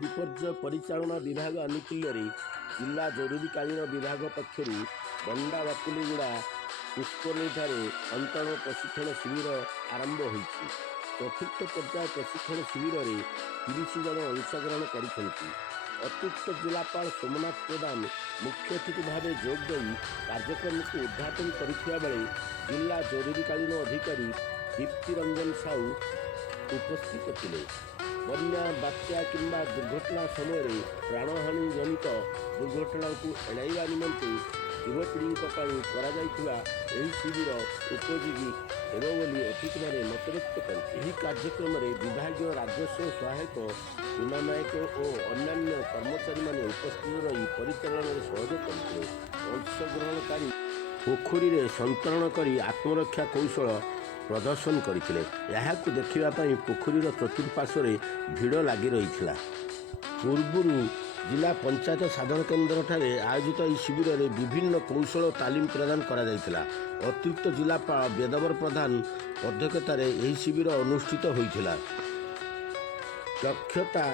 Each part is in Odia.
ବିପର୍ଯ୍ୟୟ ପରିଚାଳନା ବିଭାଗ ଆନୁକୂଲ୍ୟରେ ଜିଲ୍ଲା ଜରୁରୀକାଳୀନ ବିଭାଗ ପକ୍ଷରୁ ବଣ୍ଡା ବାପୁଲିଗୁଡ଼ା ପୁଷ୍କରିଣୀଠାରେ ଅନ୍ତରଣ ପ୍ରଶିକ୍ଷଣ ଶିବିର ଆରମ୍ଭ ହୋଇଛି। ଚତୁର୍ଥ ପର୍ଯ୍ୟାୟ ପ୍ରଶିକ୍ଷଣ ଶିବିରରେ 30 ଜଣ ଅଂଶଗ୍ରହଣ କରିଛନ୍ତି। ଅତିରିକ୍ତ ଜିଲ୍ଲାପାଳ ସୋମନାଥ ପ୍ରଧାନ ମୁଖ୍ୟ ଅତିଥି ଭାବେ ଯୋଗ ଦେଇ କାର୍ଯ୍ୟକ୍ରମକୁ ଉଦ୍ଘାଟନ କରିଥିବା ବେଳେ ଜିଲ୍ଲା ଜରୁରୀକାଳୀନ ଅଧିକାରୀ ଦୀପ୍ତି ରଞ୍ଜନ ସାହୁ ଉପସ୍ଥିତ ଥିଲେ। ବନ୍ୟା, ବାତ୍ୟା କିମ୍ବା ଦୁର୍ଘଟଣା ସମୟରେ ପ୍ରାଣହାନି ଜନିତ ଦୁର୍ଘଟଣାକୁ ଏଡ଼ାଇବା ନିମନ୍ତେ ଯୁବପିଢ଼ିଙ୍କ ପାଇଁ କରାଯାଇଥିବା ଏହି ଶିବିର ଉପଯୋଗୀ ହେବ ବୋଲି ଅତିଥିମାନେ ମତବ୍ୟକ୍ତ କରିଥିଲେ। ଏହି କାର୍ଯ୍ୟକ୍ରମରେ ବିଭାଗୀୟ ରାଜସ୍ୱ ସହାୟକ କୁନା ନାୟକ ଓ ଅନ୍ୟାନ୍ୟ କର୍ମଚାରୀମାନେ ଉପସ୍ଥିତ ରହି ପରିଚାଳନାରେ ସହଯୋଗ କରିଥିଲେ। ଅଂଶଗ୍ରହଣକାରୀ ପୋଖରୀରେ ସନ୍ତରଣ କରି ଆତ୍ମରକ୍ଷା କୌଶଳ ପ୍ରଦର୍ଶନ କରିଥିଲେ। ଏହାକୁ ଦେଖିବା ପାଇଁ ପୋଖରୀର ଚତୁଃପାର୍ଶ୍ୱରେ ଭିଡ଼ ଲାଗି ରହିଥିଲା। ପୂର୍ବରୁ ଜିଲ୍ଲା ପଞ୍ଚାୟତ ସାଧାରଣ କେନ୍ଦ୍ରଠାରେ ଆୟୋଜିତ ଏହି ଶିବିରରେ ବିଭିନ୍ନ କୌଶଳ ତାଲିମ ପ୍ରଦାନ କରାଯାଇଥିଲା। ଅତିରିକ୍ତ ଜିଲ୍ଲାପାଳ ବେଦବର ପ୍ରଧାନ ଅଧ୍ୟକ୍ଷତାରେ ଏହି ଶିବିର ଅନୁଷ୍ଠିତ ହୋଇଥିଲା। ଦକ୍ଷତା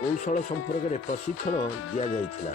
କୌଶଳ ସମ୍ପର୍କରେ ପ୍ରଶିକ୍ଷଣ ଦିଆଯାଇଥିଲା।